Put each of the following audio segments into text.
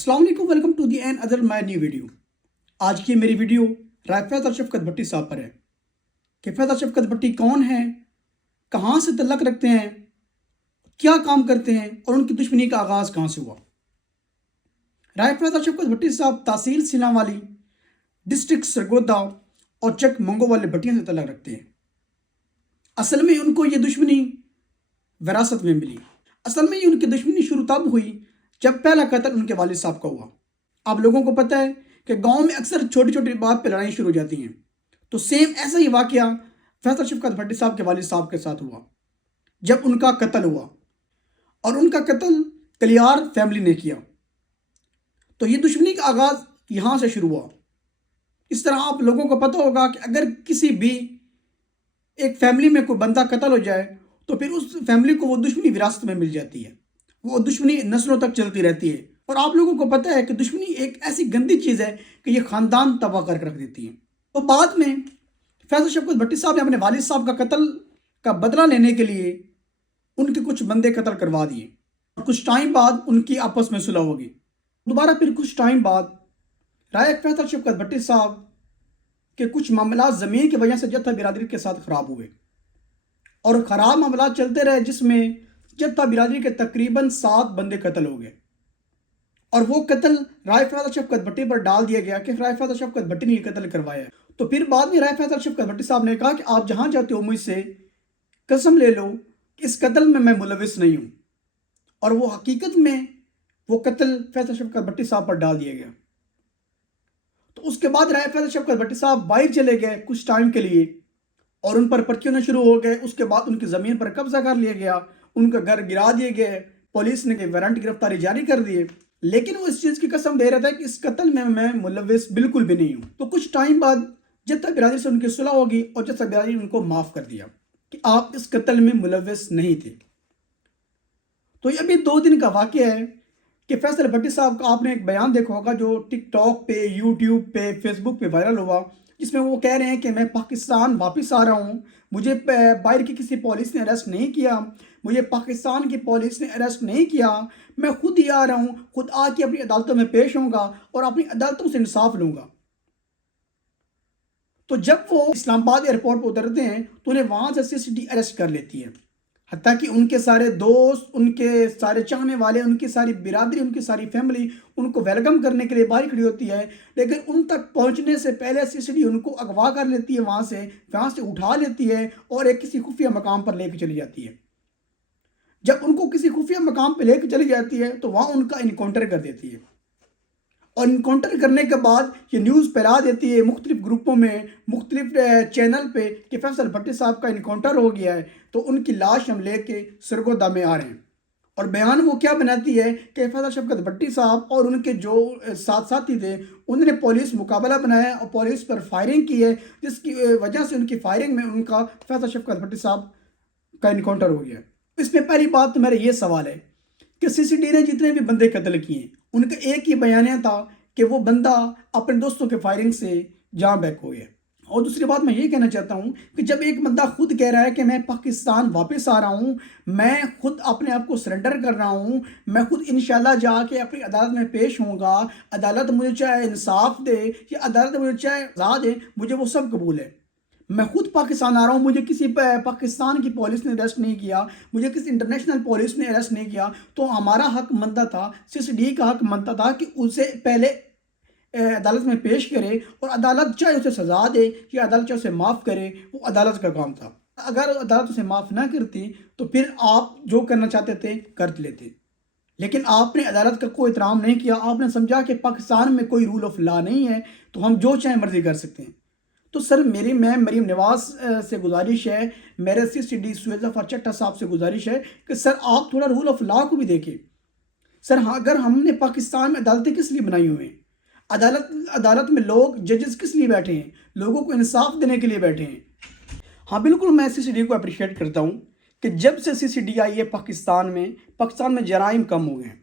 अस्सलाम वालेकुम, welcome to the another my new video. आज की मेरी वीडियो फैसल शफकत भट्टी साहब पर है कि फैसल शफकत भट्टी कौन है, कहाँ से तल्लक रखते हैं, क्या काम करते हैं और उनकी दुश्मनी का आगाज़ कहाँ से हुआ। फैसल शफकत भट्टी साहब तहसील सिनावाली, डिस्ट्रिक्ट सरगोदा और चक मंगो वाले भट्टियों से तल्लक रखते हैं। असल में उनको ये दुश्मनी विरासत में मिली। असल में ये उनकी दुश्मनी शुरू तब हुई जब पहला कत्ल उनके वालिद साहब का हुआ। आप लोगों को पता है कि गांव में अक्सर छोटी छोटी बात पर लड़ाई शुरू हो जाती हैं, तो सेम ऐसा ही वाकया फैसल शफकत भट्टी साहब के वालिद साहब के साथ हुआ जब उनका कत्ल हुआ, और उनका कत्ल कलियार फैमिली ने किया। तो ये दुश्मनी का आगाज़ यहाँ से शुरू हुआ। इस तरह आप लोगों को पता होगा कि अगर किसी भी एक फैमिली में कोई बंदा कत्ल हो जाए तो फिर उस फैमिली को वो दुश्मनी विरासत में मिल जाती है, वो दुश्मनी नस्लों तक चलती रहती है। और आप लोगों को पता है कि दुश्मनी एक ऐसी गंदी चीज़ है कि ये ख़ानदान तबाह करके रख देती है। तो बाद में फैसल शफकत भट्टी साहब ने अपने वालिद साहब का कत्ल का बदला लेने के लिए उनके कुछ बंदे कत्ल करवा दिए, और कुछ टाइम बाद उनकी आपस में सुलह होगी। दोबारा फिर कुछ टाइम बाद फैसल शफकत भट्टी साहब के कुछ मामला ज़मीन की वजह से जत्था बिरादरी के साथ ख़राब हुए, और ख़राब मामला चलते रहे, जिसमें जत्था बिरादरी के तकरीबन 7 बंदे कत्ल हो गए। और वो कत्ल फैसल शफकत भट्टी पर डाल दिया गया कि फैसल शफकत भट्टी ने कत्ल करवाया। तो फिर बाद में फैसल शफकत भट्टी साहब ने कहा कि आप जहाँ जाते हो मुझसे कसम ले लो कि इस कत्ल में मैं मुलविस नहीं हूँ, और वो हकीकत में वो कत्ल फैसल शफकत भट्टी साहब पर डाल दिया गया। तो उसके बाद फैसल शफकत भट्टी साहब बाहर चले गए कुछ टाइम के लिए, और उन पर पर्चे होने शुरू हो गए। उसके बाद उनकी ज़मीन पर कब्जा कर लिया गया, उनका घर गिरा दिए गए, पुलिस ने वारंट गिरफ्तारी जारी कर दिए। लेकिन वो इस चीज़ की कसम दे रहा था कि इस कत्ल में मैं मुलविस बिल्कुल भी नहीं हूँ। तो कुछ टाइम बाद जत्था बिरादरी से उनकी सुलह होगी, और जत्था बिरादरी ने उनको माफ़ कर दिया कि आप इस कत्ल में मुलविस नहीं थे। तो ये अभी 2 दिन का वाक़या है कि फैसल भट्टी साहब का आपने एक बयान देखा होगा जो टिकटॉक पे, यूट्यूब पे, फेसबुक पे वायरल हुआ, जिसमें वो कह रहे हैं कि मैं पाकिस्तान वापस आ रहा हूँ, मुझे बाहर की किसी पुलिस ने अरेस्ट नहीं किया, मुझे पाकिस्तान की पुलिस ने अरेस्ट नहीं किया, मैं खुद ही आ रहा हूँ, खुद आके अपनी अदालतों में पेश होऊंगा और अपनी अदालतों से इंसाफ लूँगा। तो जब वो इस्लामाबाद एयरपोर्ट पर उतरते हैं तो उन्हें वहाँ से CCD अरेस्ट कर लेती है। हत्ता कि उनके सारे दोस्त, उनके सारे चाहने वाले, उनकी सारी बिरादरी, उनकी सारी फैमिली उनको वेलकम करने के लिए बाहर खड़ी होती है, लेकिन उन तक पहुंचने से पहले CCD उनको अगवा कर लेती है, वहाँ से उठा लेती है और एक किसी खुफिया मकाम पर लेकर चली जाती है। जब उनको किसी खुफिया मकाम पर लेकर चली जाती है तो वहाँ उनका इनकाउंटर कर देती है, और इनकाउंटर करने के बाद ये न्यूज़ फैला देती है मुख्तलिफ ग्रुपों में, मुख्तलिफ चैनल पे कि फैसल भट्टी साहब का इनकाउंटर हो गया है। तो उनकी लाश हम लेके सरगोदा में आ रहे हैं, और बयान वो क्या बनाती है कि फैसल शफकत भट्टी साहब और उनके जो साथी थे उन्होंने पुलिस मुकाबला बनाया और पुलिस पर फायरिंग की है, जिसकी वजह से उनकी फायरिंग में उनका फैसल शफकत भट्टी साहब का इनकाउंटर हो गया। इसमें पहली बात तो मेरा ये सवाल है कि CCD ने जितने भी बंदे कत्ल किए उनका एक ही बयान था कि वो बंदा अपने दोस्तों के फायरिंग से जहाँ बैक हो गया। और दूसरी बात मैं ये कहना चाहता हूँ कि जब एक बंदा खुद कह रहा है कि मैं पाकिस्तान वापस आ रहा हूँ, मैं खुद अपने आप को सरेंडर कर रहा हूँ, मैं खुद इंशाल्लाह जाके अपनी अदालत में पेश होऊंगा, अदालत मुझे चाहे इंसाफ दे या अदालत मुझे चाहे सज़ा दे, मुझे वो सब कबूल है, मैं खुद पाकिस्तान आ रहा हूँ, मुझे किसी पाकिस्तान की पुलिस ने अरेस्ट नहीं किया, मुझे किसी इंटरनेशनल पुलिस ने अरेस्ट नहीं किया, तो हमारा हक बनता था, CCD का हक बनता था कि उसे पहले अदालत में पेश करे, और अदालत चाहे उसे सज़ा दे या अदालत चाहे उसे माफ़ करे, वो अदालत का काम था। अगर अदालत उसे माफ़ ना करती तो फिर आप जो करना चाहते थे कर लेते, लेकिन आपने अदालत का कोई एहतराम नहीं किया। आपने समझा कि पाकिस्तान में कोई रूल ऑफ लॉ नहीं है, तो हम जो चाहे मर्जी कर सकते हैं। तो सर मैं मरीम नवाज से गुजारिश है, मेरे CCD सुहेज़फ़र चट्टा साहब से गुजारिश है कि सर आप थोड़ा रूल ऑफ लॉ को भी देखें। सर हाँ, अगर हमने पाकिस्तान में अदालतें किस लिए बनाई हुई हैं, अदालत में लोग जजेस किस लिए बैठे हैं, लोगों को इंसाफ देने के लिए बैठे हैं। हाँ बिल्कुल, मैं CCD को अप्रिशिएट करता हूँ कि जब से CCD आई है पाकिस्तान में जराइम कम हो गए हैं,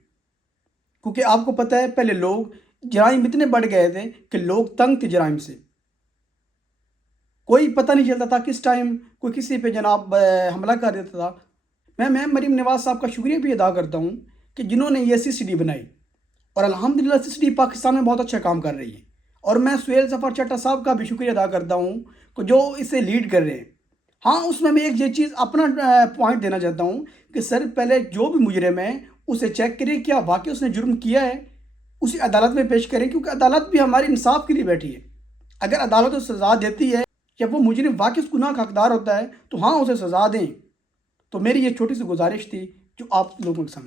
क्योंकि आपको पता है पहले लोग जराइम इतने बढ़ गए थे कि लोग तंग थे जराइम से, कोई पता नहीं चलता था किस टाइम कोई किसी पे जनाब हमला कर देता था। मैं मरीम नवाज साहब का शुक्रिया भी अदा करता हूँ कि जिन्होंने ये CCD बनाई, اور الحمدللہ CCTV پاکستان میں بہت اچھا کام کر رہی ہے، اور میں سہیل ظفر چٹا صاحب کا بھی شکریہ ادا کرتا ہوں کہ جو اسے لیڈ کر رہے ہیں۔ ہاں، اس میں ایک یہ چیز اپنا پوائنٹ دینا چاہتا ہوں کہ سر پہلے جو بھی مجرم ہے اسے چیک کریں کیا واقعی اس نے جرم کیا ہے، اسے عدالت میں پیش کریں، کیونکہ عدالت بھی ہماری انصاف کے لیے بیٹھی ہے۔ اگر عدالت اسے سزا دیتی ہے یا وہ مجرم واقعی اس گناہ کا حقدار ہوتا ہے تو ہاں اسے سزا دیں۔ تو میری یہ چھوٹی سی گزارش تھی جو آپ لوگوں کے سامنے